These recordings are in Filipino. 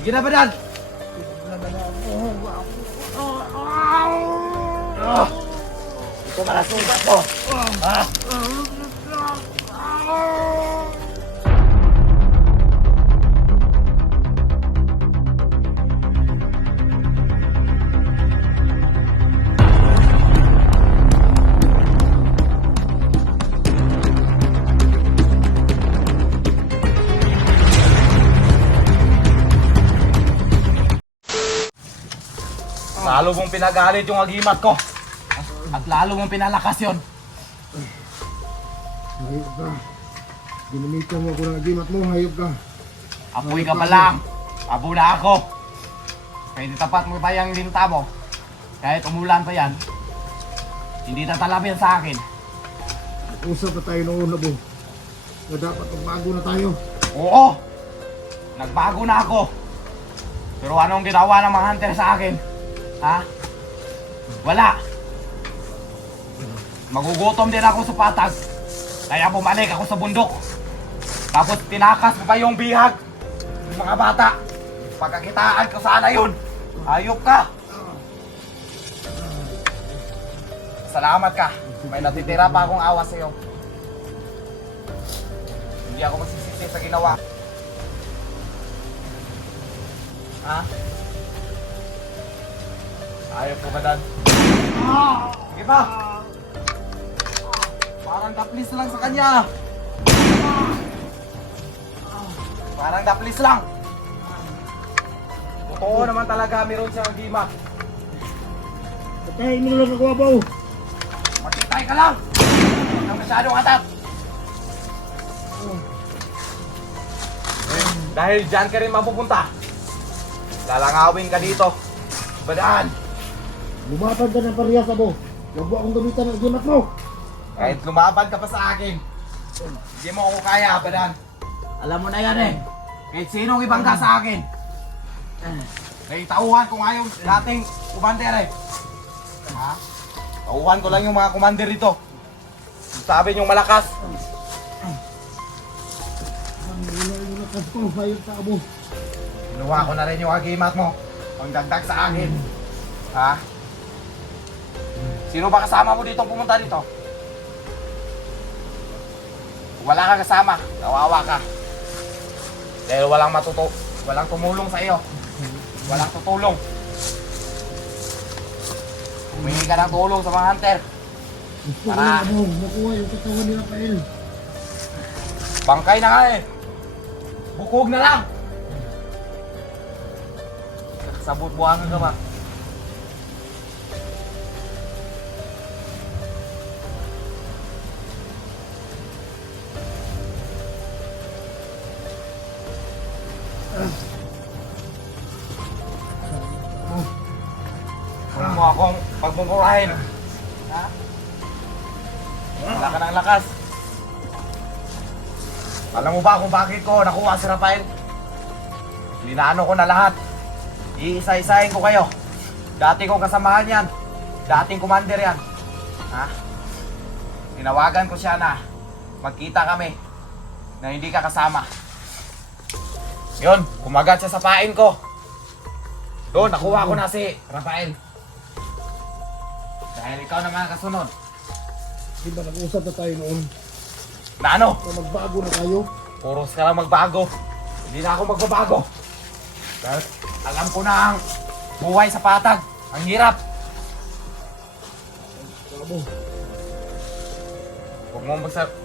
Sige na, Badan! Ito malasugat mo! Ha? Lalo mong pinagalit yung agimat ko. At lalo mong pinalakas yun. Hayop ka. Ginamitan mo ako ng agimat mo, hayop ka. Apoy ka pa lang. Abo na ako. Kahit tapat mo pa yung linta mo. Kahit umulan pa yan. Hindi tatalabin sa akin. Usap na tayo noon, Labo. Na dapat magbago na tayo. Oo. Nagbago na ako. Pero anong ginawa ng mga hunter sa akin? Ha? Wala. Magugutom din ako sa patag. Kaya bumalik ako sa bundok. Tapos tinakas mo pa yung bihag ng mga bata. Pagkakitaan ko sana yun. Ayop ka. Salamat ka. May natitira pa akong awa sa'yo. Hindi ako masisisi sa ginawa. Ha? Ayop ko ba, Dad? Sige pa! Parang daplis lang sa kanya. Parang daplis lang. Totoo naman talaga meron siyang agimat. Patayin mo lang ako, Abaw. Magtitay ka lang! Huwag kang masyadong atat! Dahil dyan ka rin mapupunta. Lalangawin ka dito. Badaan! Lumapad ka ng parehas, Abaw. Huwag mo akong gamitan ng agimat mo. Kahit lumaban ka pa sa akin, hindi mo ako kaya, Badan. Alam mo na yan eh. Kahit sinong ibangga sa akin. Kaya tauhan ko nga yung dating commander eh. Ha? Tauhan ko lang yung mga commander dito. Sabi niyong malakas. Ang lakas ko, hayop ka, Abaw. Kinuha ko na rin yung agimat mo. Pangdagdag sa akin. Ha? Sino ba kasama mo dito pumunta dito? Wala kang kasama, kawawa ka. Dahil walang tumulong sa iyo. Walang tutulong. Humingi ka ng tulong sa mga hunter. Gusto ko na, Abaw. Nakuha yung katawan ni Rafael. Bangkay na nga eh. Bukog na lang. Sabot buhangan ka ba? Huwag mo akong pagmumurahin. Ha? Wala ka ng lakas. Alam mo ba kung bakit ko nakuha si Rafael? Linaano ko na lahat. Iisa-isahin ko kayo. Dati kong kasamahan yan. Dating commander yan. Ha? Tinawagan ko siya na magkita kami na hindi ka kasama. Yun, kumagat siya sa pain ko. Doon, nakuha ko na si Rafael. Dahil ikaw naman kasunod. Di ba nag-usap na tayo noon? Na ano? Na magbago na tayo? Puros ka lang magbago. Hindi na ako magbabago. Dahil alam ko na ang buhay sa patag. Ang hirap. Abaw.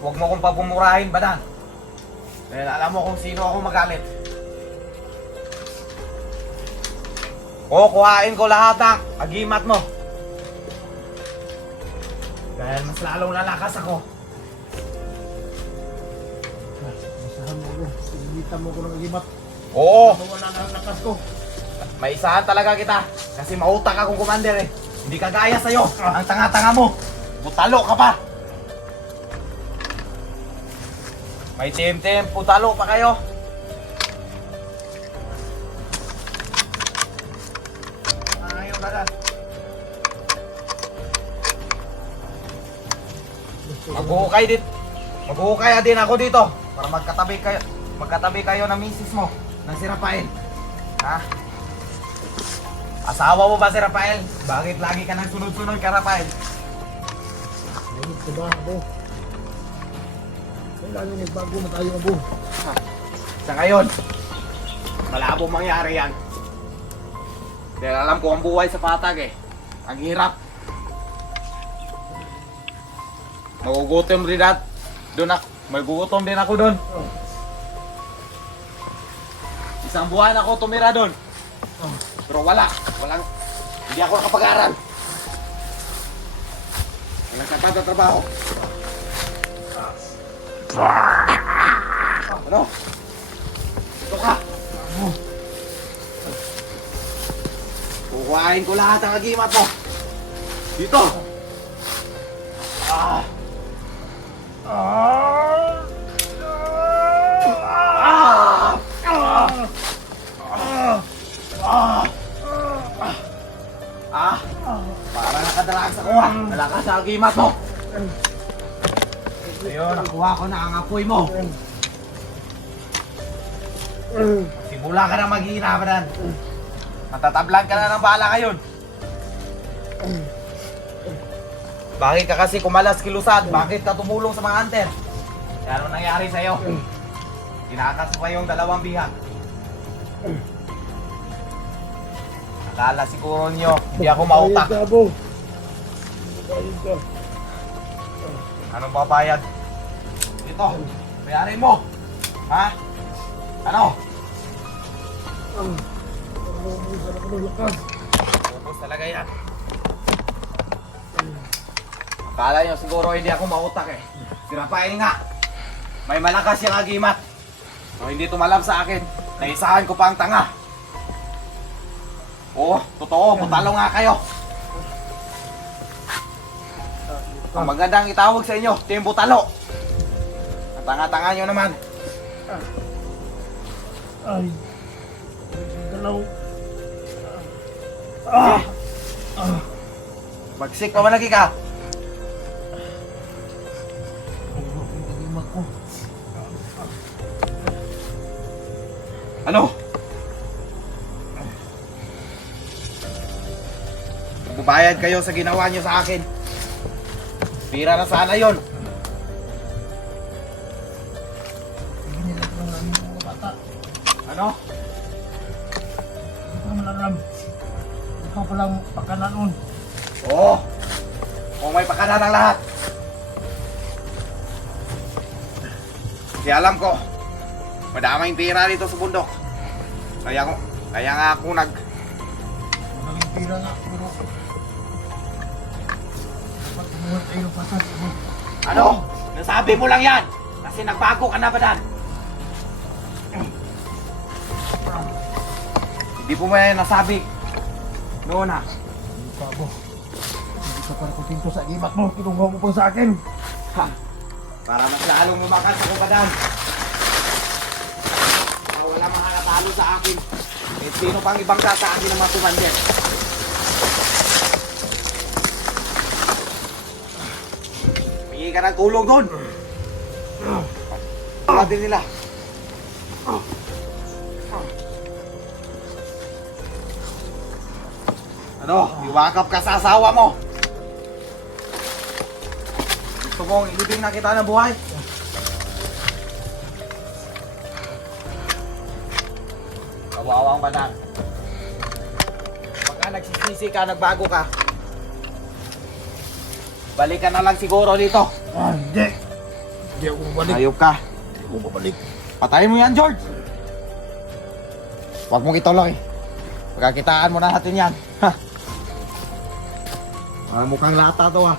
Huwag mo kong pabumurahin, Badan. Dahil alam mo kung sino ako magalit. Kukuhain ko lahat ng agimat mo. Dahil mas lalong lalakas ako. Masahan mo ako. Ginamitan mo ako ng agimat. Oo, Wala na ang lakas ko. may isahan talaga kita. Kasi mautak akong commander eh. Hindi kagaya sa'yo. Ang tanga-tanga mo. Butalo ka pa. May team-team. Butalo pa kayo. Ayaw na lang. Maghuhukay din ako dito para magkatabi kayo ng misis mo, ng si Rafael. Ha? Asawa mo ba si Rafael? Bakit lagi ka nang sunod-sunod ka, Rafael? Ayun ka ba, abo? Kailangan nagbago na tayo, abo. Sa ngayon, malabong mangyari yan. Dahil alam ko ang buhay sa patag eh. Ang hirap. Magugutom din at doon ako. Magugutom din ako doon. Isang buwan ako tumira doon. Pero walang, hindi ako nakapag-aral. Walang sapat na trabaho. Ano? Ito ka. Kukuhain ko lahat ang agimat mo. Dito. Ah. Para nakadalaag sa kuha. Nalakas sa agimat mo. Ayun, nakuha ko na ang apoy mo. Simula ka na maghihina, Badan. Matatablan ka na ng bala ngayon. Bakit ka kasi kumalas kilusad? Bakit ka tumulong sa mga hunter? Ano nangyari sa'yo? Tinakas pa yung dalawang bihag. Akala siguro nyo, hindi ako mautak. Bayad ka, abo. Bayad ka. Anong babayad? Ito, bayarin mo. Ha? Ano? Sarap ng lakas. Ubus talaga yan. Akala nyo siguro hindi ako mautak eh. Si Rafael nga. May malakas yung agimat. O hindi tumalab sa akin. Naisahan ko pa ang tanga. Oo, totoo. Butalo nga kayo. Ang magandang itawag sa inyo, Team Butalo. Ang tanga-tanga nyo naman. Ay. Galaw. Magsik pa man lagi ka. Ano? Magbabayad kayo sa ginawa nyo sa akin. Pira na sana yon. Ginilag lang namin yung mga bata. Ano? Ikaw malaram. Ikaw palang pakananon. Oo. Kung may pakana ng lahat. Kasi alam ko, madaming pira dito sa bundok. Kaya nga ako Maraming pira nga, pero dapat tumuhan tayo ng patas. Ano? Nasabi mo lang yan! Kasi nagbago ka na ba dan? Hindi po mo yan nasabi. Noon ha. Hindi ka, abo. Hindi ka para kontento sa imat mo. Kinuha mo pa sa akin. Ha! Para mas lalong lumakas ako ba dan? Wala makakatalo sa akin. Kahit sino pang ibang sa akin ang matumander. Hingi ka ng tulong doon. Wala din nila. Ano? Iwakap ka sa asawa mo. Gusto mong ilibing na kita ng buhay? Kawawang banan. Pagka nagsisisi ka, nagbago ka, balik ka na lang siguro dito. Hindi. Hindi ako bumalik. Hayop ka. Hindi ako babalik. Patayin mo yan, George! Huwag mong ituloy. Pagkakitaan mo na natin yan. Ha? Mukhang lata to ha.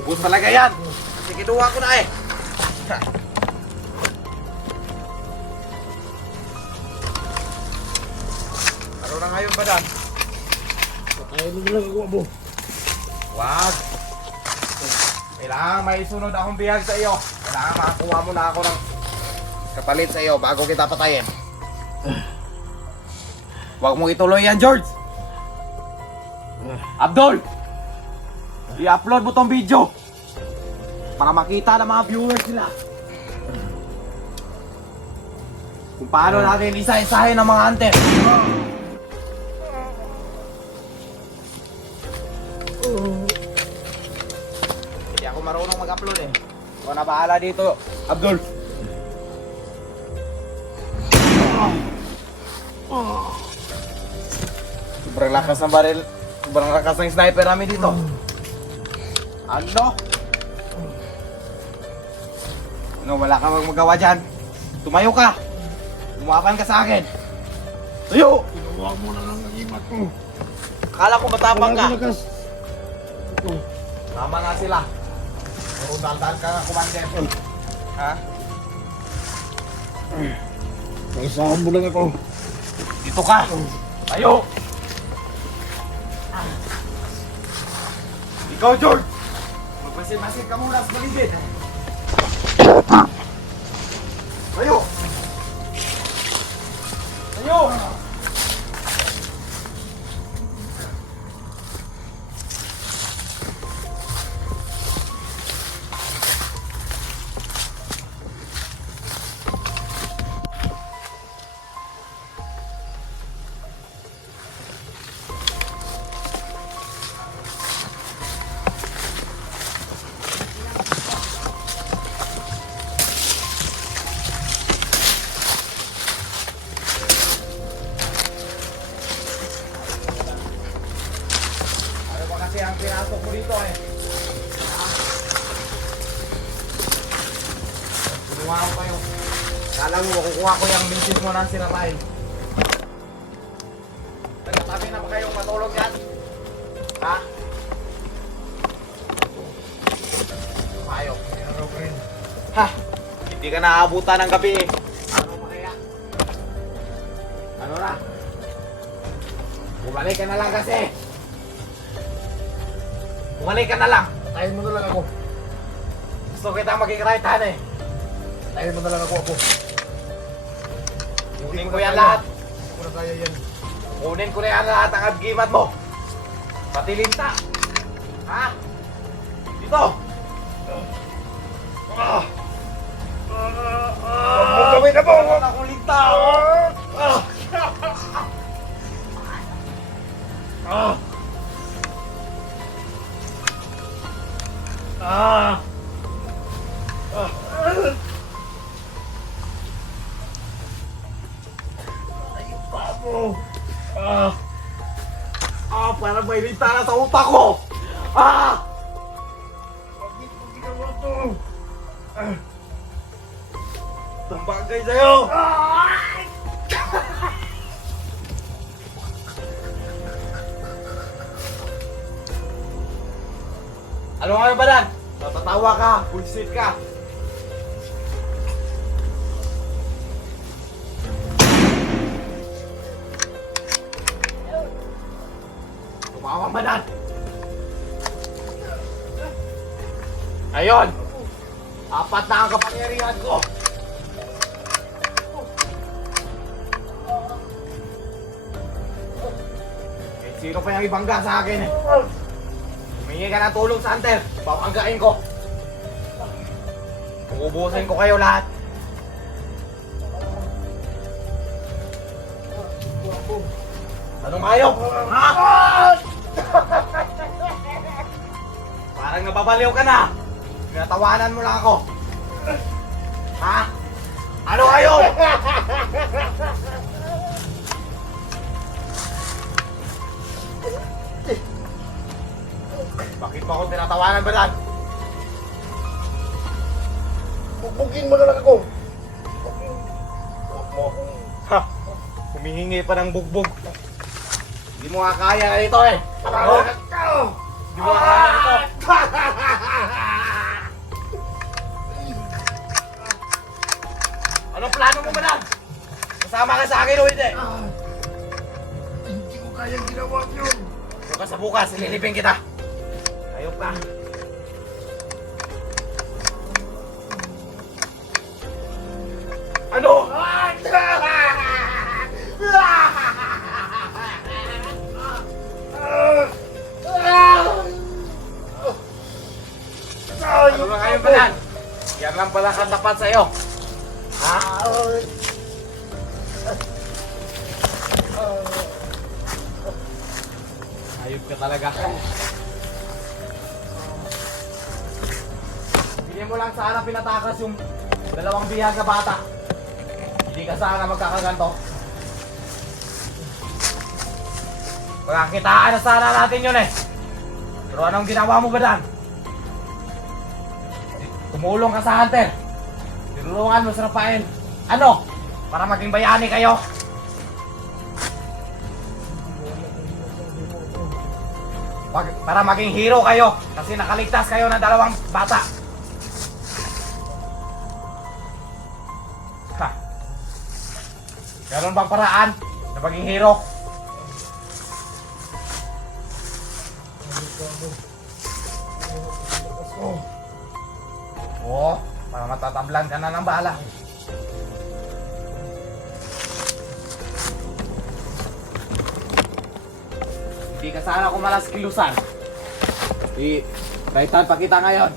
Ubus talaga yan. Kasi kinuha ko na eh. Ha. Ano na ngayon ba dan? Patayin mo lang ako, abo. Wag. Kailangan may sunod akong bihag sa iyo. Kailangan makakuha mo na ako ng kapalit sa iyo bago kita patayin. Huwag mo ituloy yan, George. Abdul! I-upload mo tong video para makita ng mga viewers nila kung paano natin isa-isahin ang mga hunter. Hindi ako marunong mag-upload eh. Ikaw na bahala dito, Abdul. Sobrang lakas ng baril. Sobrang lakas ng sniper namin dito. Ano? Ano, wala ka magawa dyan. Tumayo ka. Lumaban ka sa akin. Tuyo! Ginawa mo na lang ang imat ko. Akala ko matapang ka. Wala lakas. Ito. Tama na sila. Puro daldan ka nga, Commander. Ha? Naisahan mo lang ako. Dito ka. Tayo. Ikaw, George. Magpasin-masin ka muna sa paligid. Tayo. Tayo. Ano ba kasi ang pinasok mo dito eh? Kinuha ko kayo. Kala mo, kukuha ko yung misis mo ng sinarain. Nagkatabi na ba kayong matulog yan? Ha? Ayok. Ha? Hindi ka naaabutan ng gabi eh. Ano ba kaya? Ano na? Bumalik ka na lang kasi. Bumalik ka na lang. Tayin mo na lang ako. Gusto kita maging right hand eh. Tayin mo na lang ako. Kunin ko yan lahat. Hindi ko na kaya yan. Kunin ko na yan lahat ang agimat mo. Pati linta. Ha? Dito. Huwag mo gawin na po! Wala akong linta. Parang may linta na sa utak ko. Bakit mo ginawa to? Tambagay sa'yo. Ano nga ba dan? Natatawa ka, bullshit ka. Tumawa ba dan? Ayun! Apat na ang kapangyarihan ko! Eh, sino pa yung ibangga sa akin eh? Humingi ka ng tulong sa hunter, babanggain ko. Uubusin ko kayo lahat. Anong hayop? Ha? Parang nababaliw ka na. Pinatawanan mo lang ako. Ha? Ano hayop? Bakit mo ako tinatawanan ba lang? Bugbugin mo na lang ako. Huwag mo akong... Ha? Humihingi pa ng bugbog. Hindi mo nga kaya ito eh. Oh? Hindi mo nga kaya ito. Anong plano mo, madam? Kasama ka sa akin o hindi? Hindi ko kayang ginawa yun. Bukas sa bukas, ililipin kita. Ayop ka. Ano? Yan lang pala katapat sa'yo. Ha? Ayop ka talaga. Hindi mo lang sana pinatakas yung dalawang bihag na bata. Hindi ka sana magkakaganto. Pagkakitaan na sana natin yun eh. Pero anong ginawa mo ba dan? Tumulong ka sa hunter. Tinulungan mo sa Rafael. Ano? Para maging bayani kayo. Para maging hero kayo. Kasi nakaligtas kayo ng dalawang bata. Ha? Meron bang paraan na maging hero? Oo, para matatablan ka na ng bala. Hindi ka sana kumalas kilusan. Raitan pa kita ngayon.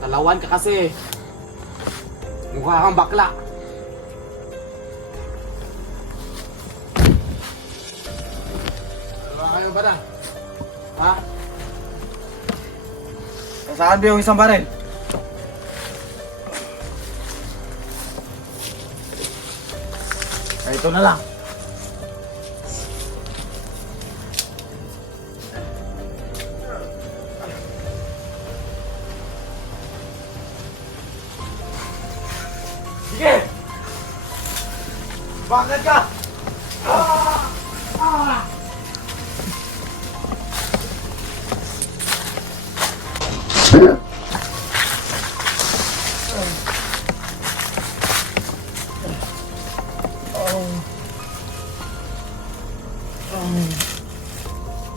Talawan ka kasi. Mukha kang bakla. Ano kayo ba na? Ha? Saan ba yung isang baril? Ito na lang. Sige! Bakit ka?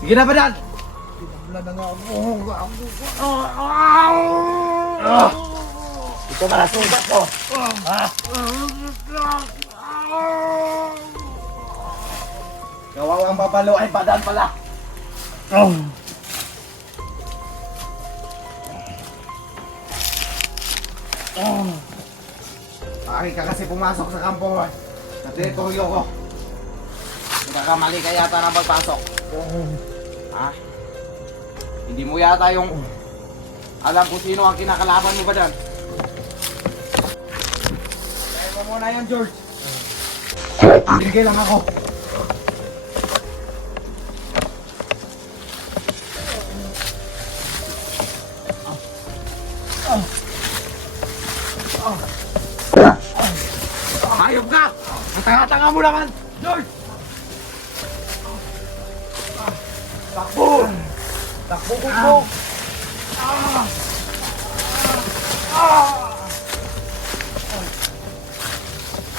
Sige na ba dan? Wala na nga ako. Ito ba nasugat mo? Ha? Kawawang babalo ay badan pala. Pari ka kasi pumasok sa kampo. Sa teritoryo ko. Nagkakamali ka yata ng pagpasok. Ha? Hindi mo yata yung alam kung sino ang kinakalaban mo ba dan? Kaya mo muna yan, George. Bigay lang ako. Hayop ka! Ang tanga-tanga mo naman! George! Takbo! Takbo, bugbog!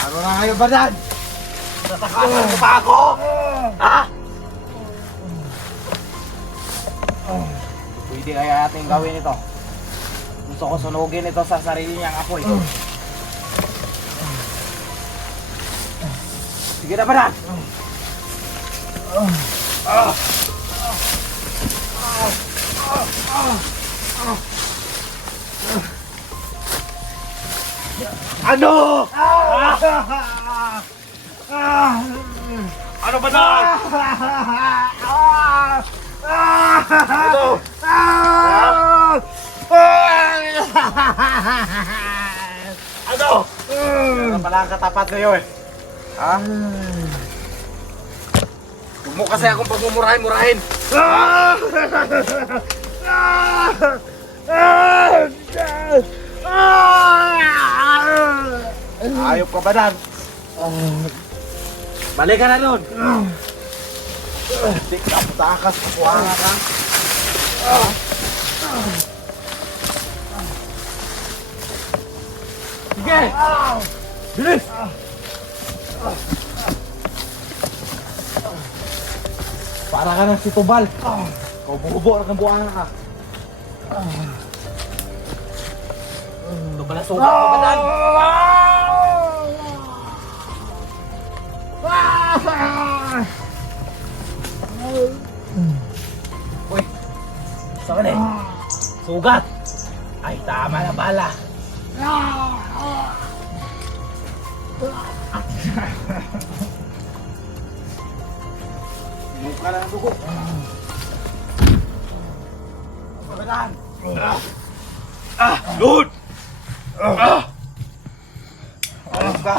Ano na kayo ba dan? Natakasan mo pa ako? Ha? Pwede kaya natin gawin ito. Gusto ko sunugin ito sa sarili niyang apoy. Sige na ba dan? Ano? Ano ba na? Ano? Ano? Ano pala ang katapat sa'yo eh? Ha? Huwag mo kasi akong pagmumurahin-murahin. Ayop ka ba dan? Balik ka na doon. Hindi ka takas. Kuha ka. Sige! Bilis! Para ka ng situbal. Kau bubo na kang buwana ka. Ito pala sugat mo ba dan? Uy! Saan ka na eh? sugat ay tama na bala. Mukha na ng dugo. Pagdaan. Lord! Ayos ka.